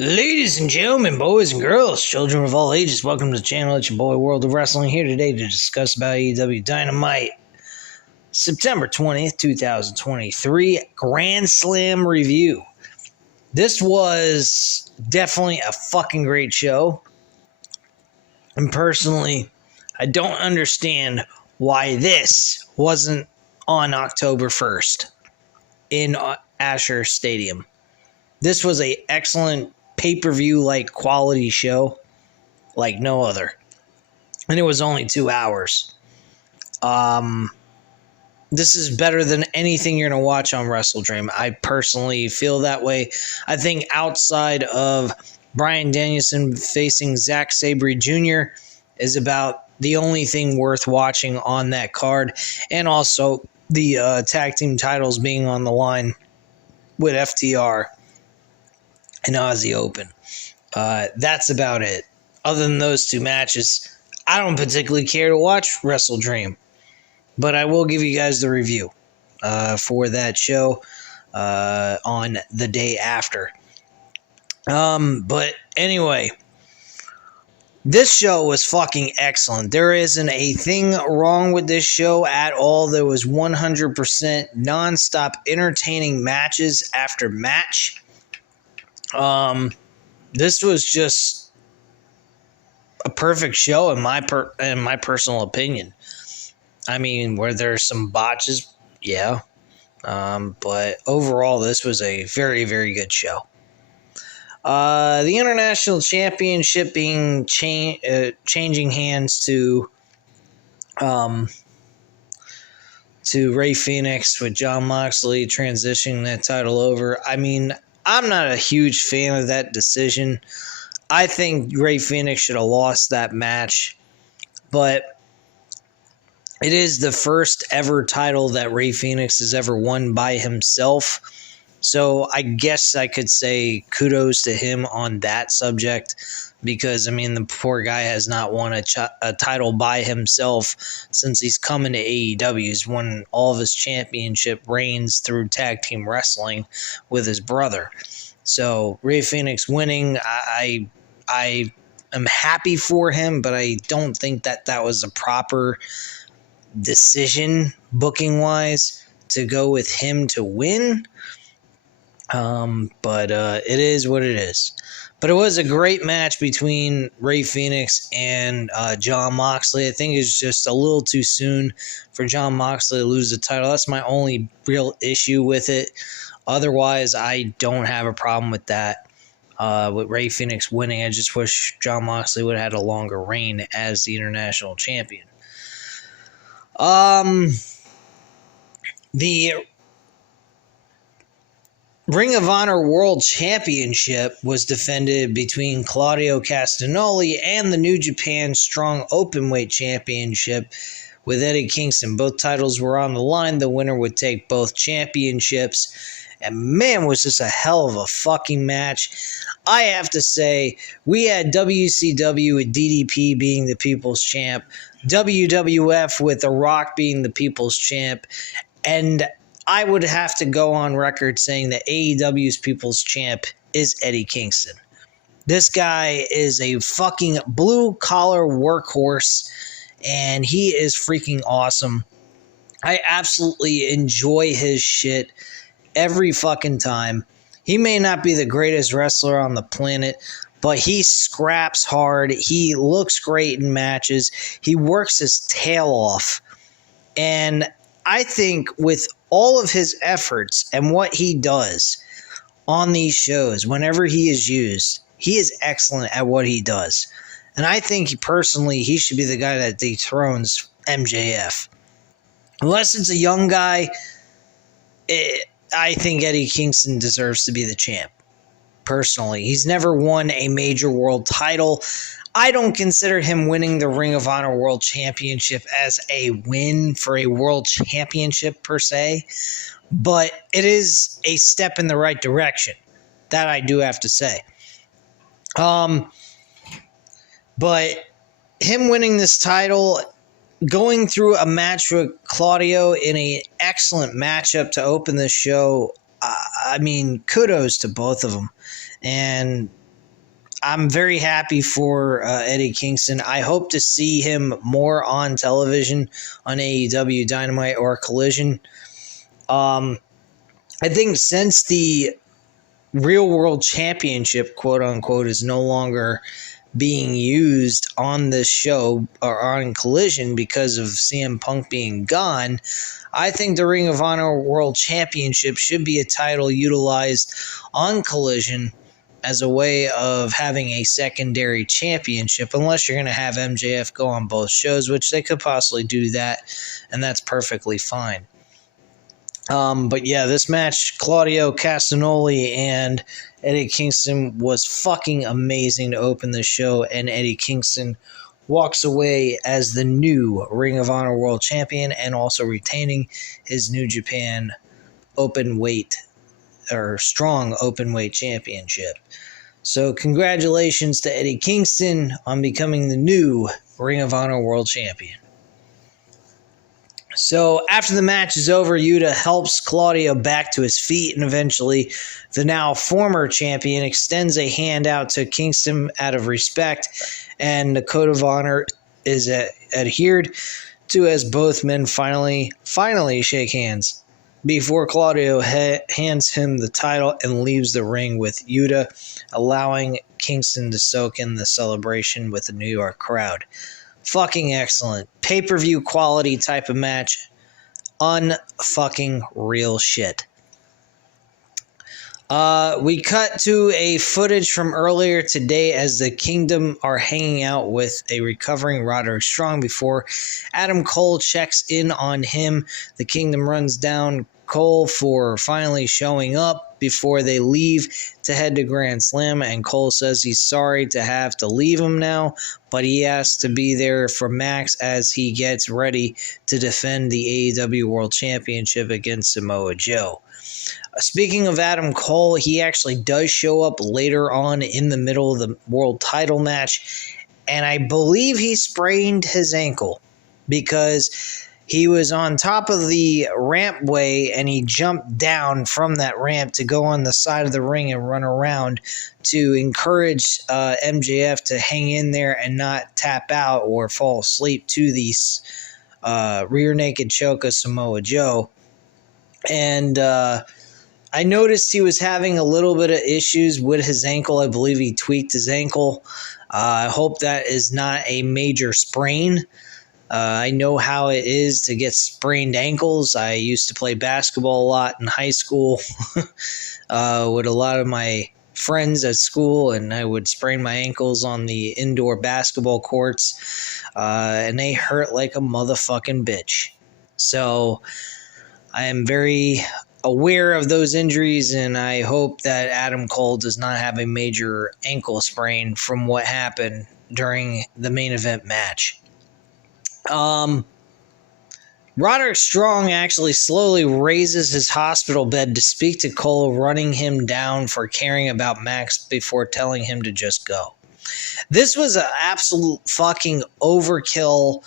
Ladies and gentlemen, boys and girls, children of all ages, welcome to the channel. It's your boy World of Wrestling here today to discuss about AEW Dynamite. September 20th, 2023, Grand Slam review. This was definitely a fucking great show. And personally, I don't understand why this wasn't on October 1st in Asher Stadium. This was an excellent pay-per-view like quality show like no other, and it was only 2 hours. This is better than anything you're gonna watch on WrestleDream. I personally feel that way. I think outside of Bryan Danielson facing Zack Sabre Jr. is about the only thing worth watching on that card, and also the tag team titles being on the line with FTR and Aussie Open. That's about it. Other than those two matches, I don't particularly care to watch WrestleDream, but I will give you guys the review for that show on the day after. But anyway, this show was fucking excellent. There isn't a thing wrong with this show at all. There was 100% non-stop entertaining matches after match. This was just a perfect show in my personal opinion. I mean, were there some botches? Yeah. But overall, this was a very, very good show. The International Championship being changing hands to Ray Phoenix, with Jon Moxley transitioning that title over. I mean, I'm not a huge fan of that decision. I think Ray Phoenix should have lost that match, but it is the first ever title that Ray Phoenix has ever won by himself. So I guess I could say kudos to him on that subject, because, I mean, the poor guy has not won a title by himself since he's come into AEW. He's won all of his championship reigns through tag team wrestling with his brother. So Ray Phoenix winning, I am happy for him, but I don't think that was a proper decision booking-wise to go with him to win. But it is what it is. But it was a great match between Ray Phoenix and Jon Moxley. I think it's just a little too soon for Jon Moxley to lose the title. That's my only real issue with it. Otherwise, I don't have a problem with that. With Ray Phoenix winning, I just wish Jon Moxley would have had a longer reign as the International Champion. The Ring of Honor World Championship was defended between Claudio Castagnoli and the New Japan Strong Openweight Championship with Eddie Kingston. Both titles were on the line. The winner would take both championships. And man, was this a hell of a fucking match. I have to say, we had WCW with DDP being the People's Champ, WWF with The Rock being the People's Champ, and I would have to go on record saying that AEW's People's Champ is Eddie Kingston. This guy is a fucking blue-collar workhorse, and he is freaking awesome. I absolutely enjoy his shit every fucking time. He may not be the greatest wrestler on the planet, but he scraps hard. He looks great in matches. He works his tail off. And I think with all of his efforts and what he does on these shows, whenever he is used, he is excellent at what he does. And I think personally he should be the guy that dethrones MJF. Unless it's a young guy, I think Eddie Kingston deserves to be the champ. Personally, he's never won a major world title. I don't consider him winning the Ring of Honor World Championship as a win for a world championship per se, but it is a step in the right direction. That I do have to say. But him winning this title, going through a match with Claudio in an excellent matchup to open this show, I mean, kudos to both of them. And I'm very happy for Eddie Kingston. I hope to see him more on television on AEW Dynamite or Collision. I think since the Real World Championship, quote unquote, is no longer being used on this show or on Collision because of CM Punk being gone, I think the Ring of Honor World Championship should be a title utilized on Collision as a way of having a secondary championship, unless you're going to have MJF go on both shows, which they could possibly do that, and that's perfectly fine. But yeah, this match, Claudio Castagnoli and Eddie Kingston, was fucking amazing to open the show, and Eddie Kingston walks away as the new Ring of Honor World Champion and also retaining his New Japan open weight or strong open weight championship. So congratulations to Eddie Kingston on becoming the new Ring of Honor World Champion. So after the match is over, Yuta helps Claudio back to his feet, and eventually the now former champion extends a hand out to Kingston out of respect, and the code of honor is adhered to as both men finally shake hands before Claudio hands him the title and leaves the ring with Yuta, allowing Kingston to soak in the celebration with the New York crowd. Fucking excellent. Pay-per-view quality type of match. Unfucking real shit. We cut to a footage from earlier today as the Kingdom are hanging out with a recovering Roderick Strong before Adam Cole checks in on him. The Kingdom runs down Cole for finally showing up before they leave to head to Grand Slam, and Cole says he's sorry to have to leave him now, but he has to be there for Max as he gets ready to defend the AEW World Championship against Samoa Joe. Speaking of Adam Cole, he actually does show up later on in the middle of the world title match, and I believe he sprained his ankle because he was on top of the rampway and he jumped down from that ramp to go on the side of the ring and run around to encourage MJF to hang in there and not tap out or fall asleep to the rear naked choke of Samoa Joe. And I noticed he was having a little bit of issues with his ankle. I believe he tweaked his ankle. I hope that is not a major sprain. I know how it is to get sprained ankles. I used to play basketball a lot in high school with a lot of my friends at school, and I would sprain my ankles on the indoor basketball courts, and they hurt like a motherfucking bitch. So I am very aware of those injuries, and I hope that Adam Cole does not have a major ankle sprain from what happened during the main event match. Roderick Strong actually slowly raises his hospital bed to speak to Cole, running him down for caring about Max before telling him to just go. This was an absolute fucking overkill,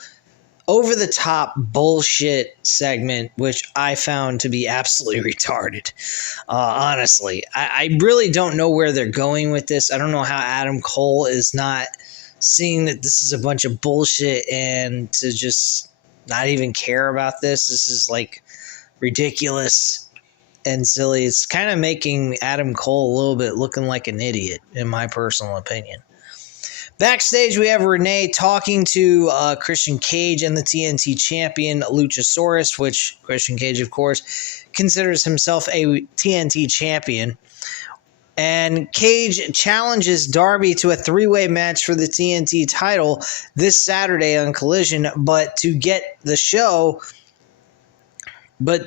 over-the-top bullshit segment, which I found to be absolutely retarded. Honestly, I really don't know where they're going with this. I don't know how Adam Cole is not seeing that this is a bunch of bullshit and to just not even care about this. This is like ridiculous and silly. It's kind of making Adam Cole a little bit looking like an idiot, in my personal opinion. Backstage, we have Renee talking to Christian Cage and the TNT champion Luchasaurus, which Christian Cage, of course, considers himself a TNT champion. And Cage challenges Darby to a three-way match for the TNT title this Saturday on Collision, but to get the show, or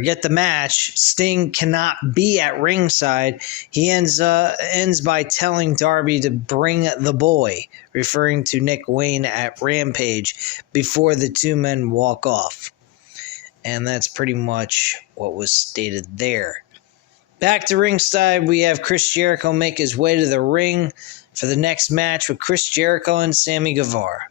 get the match, Sting cannot be at ringside. He ends by telling Darby to bring the boy, referring to Nick Wayne at Rampage, before the two men walk off. And that's pretty much what was stated there. Back to ringside, we have Chris Jericho make his way to the ring for the next match with Chris Jericho and Sammy Guevara.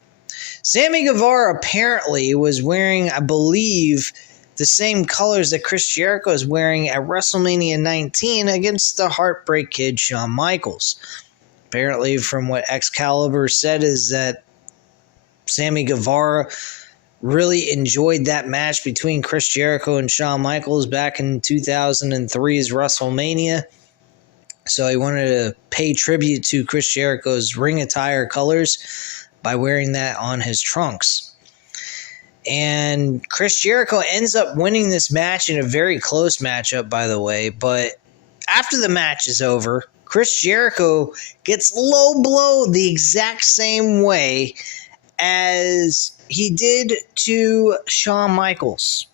Sammy Guevara apparently was wearing, I believe, the same colors that Chris Jericho is wearing at WrestleMania 19 against the Heartbreak Kid Shawn Michaels. Apparently, from what Excalibur said, is that Sammy Guevara really enjoyed that match between Chris Jericho and Shawn Michaels back in 2003's WrestleMania. So he wanted to pay tribute to Chris Jericho's ring attire colors by wearing that on his trunks. And Chris Jericho ends up winning this match in a very close matchup, by the way. But after the match is over, Chris Jericho gets low blow the exact same way as he did to Shawn Michaels.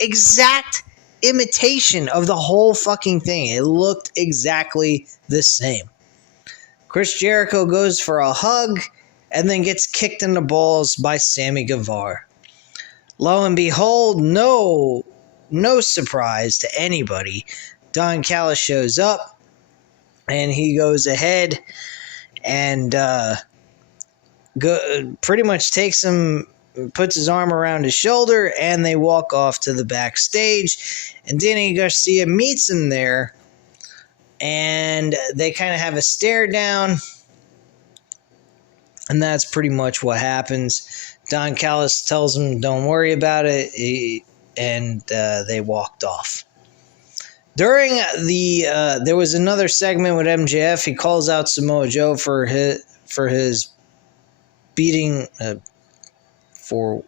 Exact imitation of the whole fucking thing. It looked exactly the same. Chris Jericho goes for a hug and then gets kicked in the balls by Sammy Guevara. Lo and behold, no surprise to anybody, Don Callis shows up and he goes ahead and pretty much takes him, puts his arm around his shoulder, and they walk off to the backstage. And Danny Garcia meets him there, and they kind of have a stare down, and that's pretty much what happens. Don Callis tells him, don't worry about it, and they walked off. During there was another segment with MJF. He calls out Samoa Joe for his beating, for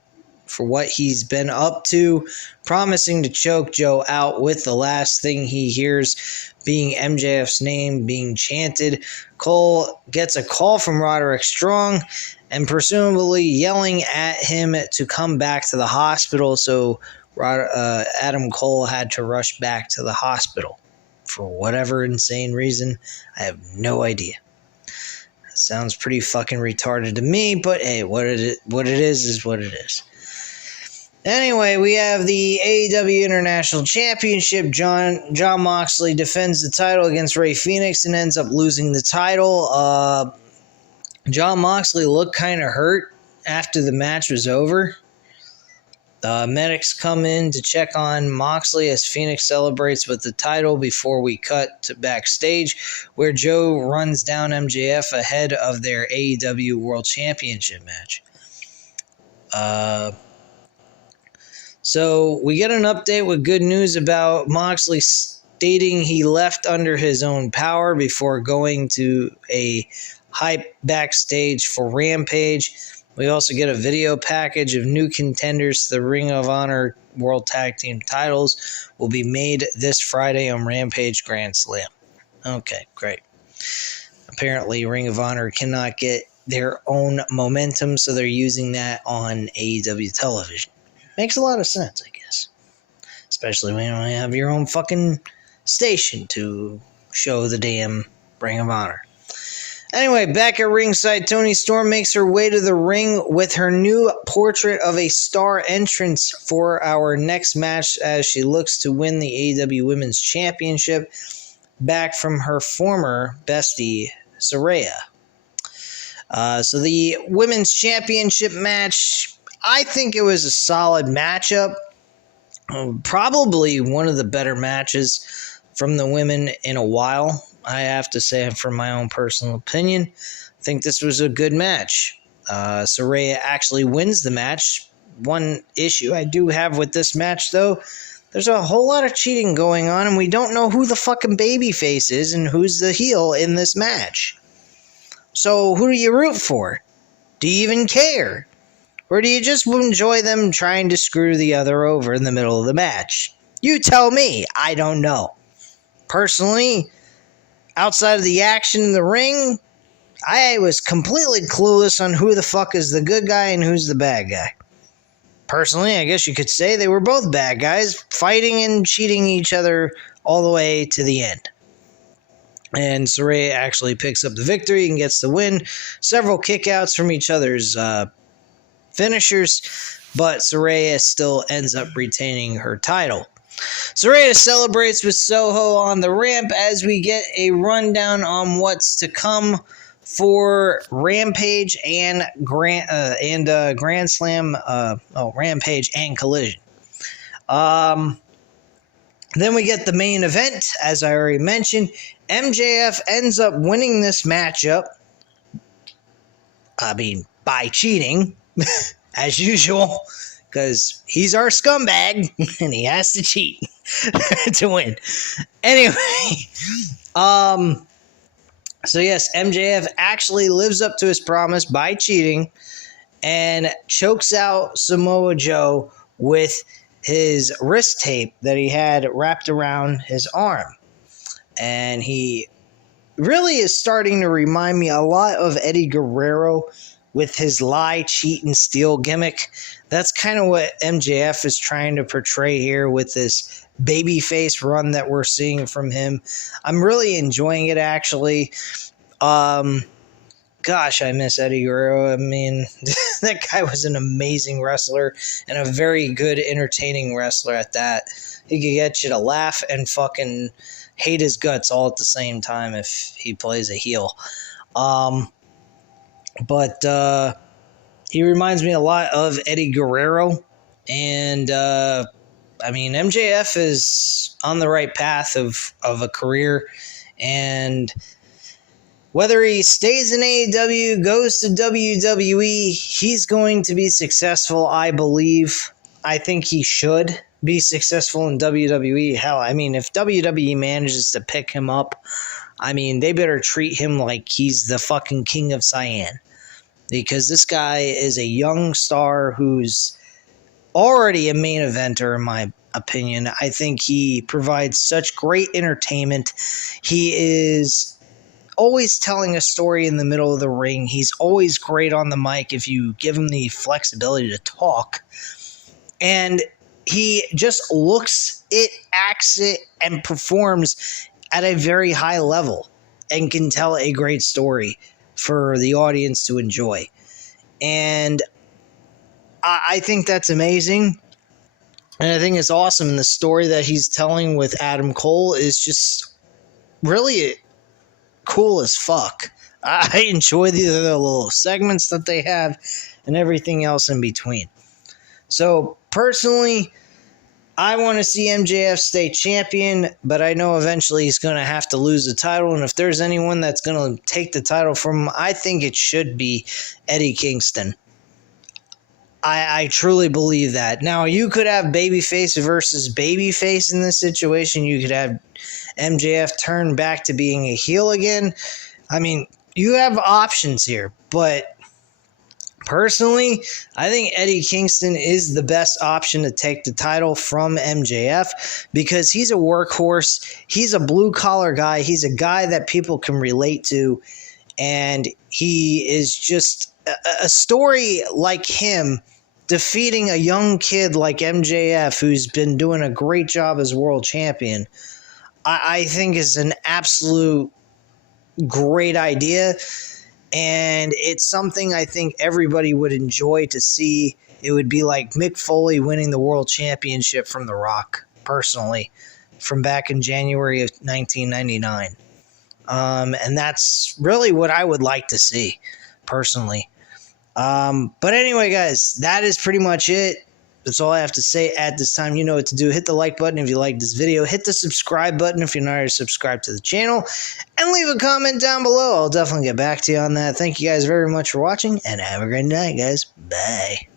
what he's been up to, promising to choke Joe out, with the last thing he hears being MJF's name being chanted. Cole gets a call from Roderick Strong and presumably yelling at him to come back to the hospital, so Adam Cole had to rush back to the hospital for whatever insane reason. I have no idea. That sounds pretty fucking retarded to me, but hey, what it is what it is. Anyway, we have the AEW International Championship. John Moxley defends the title against Rey Fenix and ends up losing the title. John Moxley looked kind of hurt after the match was over. Medics come in to check on Moxley as Phoenix celebrates with the title before we cut to backstage, where Joe runs down MJF ahead of their AEW World Championship match. So we get an update with good news about Moxley stating he left under his own power before going to a hype backstage for Rampage. We also get a video package of new contenders to the Ring of Honor World Tag Team titles will be made this Friday on Rampage Grand Slam. Okay, great. Apparently, Ring of Honor cannot get their own momentum, so they're using that on AEW television. Makes a lot of sense, I guess. Especially when you don't have your own fucking station to show the damn Ring of Honor. Anyway, back at ringside, Toni Storm makes her way to the ring with her new portrait of a star entrance for our next match as she looks to win the AEW Women's Championship back from her former bestie, Saraya. So the Women's Championship match, I think it was a solid matchup. Probably one of the better matches from the women in a while. I have to say, from my own personal opinion, I think this was a good match. Saraya actually wins the match. One issue I do have with this match, though, there's a whole lot of cheating going on, and we don't know who the fucking babyface is and who's the heel in this match. So who do you root for? Do you even care? Or do you just enjoy them trying to screw the other over in the middle of the match? You tell me. I don't know. Personally, outside of the action in the ring, I was completely clueless on who the fuck is the good guy and who's the bad guy. Personally, I guess you could say they were both bad guys, fighting and cheating each other all the way to the end. And Saraya actually picks up the victory and gets the win. Several kickouts from each other's finishers, but Saraya still ends up retaining her title. Saraya celebrates with Soho on the ramp as we get a rundown on what's to come for Rampage and Grand Slam, Rampage and Collision. Then we get the main event, as I already mentioned. MJF ends up winning this matchup. I mean, by cheating, as usual, because he's our scumbag and he has to cheat to win. Anyway, so yes, MJF actually lives up to his promise by cheating and chokes out Samoa Joe with his wrist tape that he had wrapped around his arm. And he really is starting to remind me a lot of Eddie Guerrero with his lie, cheat, and steal gimmick. That's kind of what MJF is trying to portray here with this babyface run that we're seeing from him. I'm really enjoying it, actually. Gosh, I miss Eddie Guerrero. I mean, that guy was an amazing wrestler and a very good, entertaining wrestler at that. He could get you to laugh and fucking hate his guts all at the same time if he plays a heel. But he reminds me a lot of Eddie Guerrero. And, I mean, MJF is on the right path of a career. And whether he stays in AEW, goes to WWE, he's going to be successful, I believe. I think he should be successful in WWE. Hell, I mean, if WWE manages to pick him up, I mean, they better treat him like he's the fucking king of Cyan. Because this guy is a young star who's already a main eventer, in my opinion. I think he provides such great entertainment. He is always telling a story in the middle of the ring. He's always great on the mic if you give him the flexibility to talk. And he just looks it, acts it, and performs at a very high level and can tell a great story for the audience to enjoy. And I think that's amazing. And I think it's awesome. And the story that he's telling with Adam Cole is just really cool as fuck. I enjoy the other little segments that they have and everything else in between. So personally, I want to see MJF stay champion, but I know eventually he's going to have to lose the title. And if there's anyone that's going to take the title from him, I think it should be Eddie Kingston. I truly believe that. Now, you could have babyface versus babyface in this situation. You could have MJF turn back to being a heel again. I mean, you have options here, but personally, I think Eddie Kingston is the best option to take the title from MJF because he's a workhorse. He's a blue-collar guy. He's a guy that people can relate to, and he is just a story like him defeating a young kid like MJF who's been doing a great job as world champion. I think is an absolute great idea. And it's something I think everybody would enjoy to see. It would be like Mick Foley winning the world championship from The Rock, personally, from back in January of 1999. And that's really what I would like to see, personally. But anyway, guys, that is pretty much it. That's all I have to say at this time. You know what to do. Hit the like button if you like this video. Hit the subscribe button if you're not already subscribed to the channel. And leave a comment down below. I'll definitely get back to you on that. Thank you guys very much for watching. And have a great night, guys. Bye.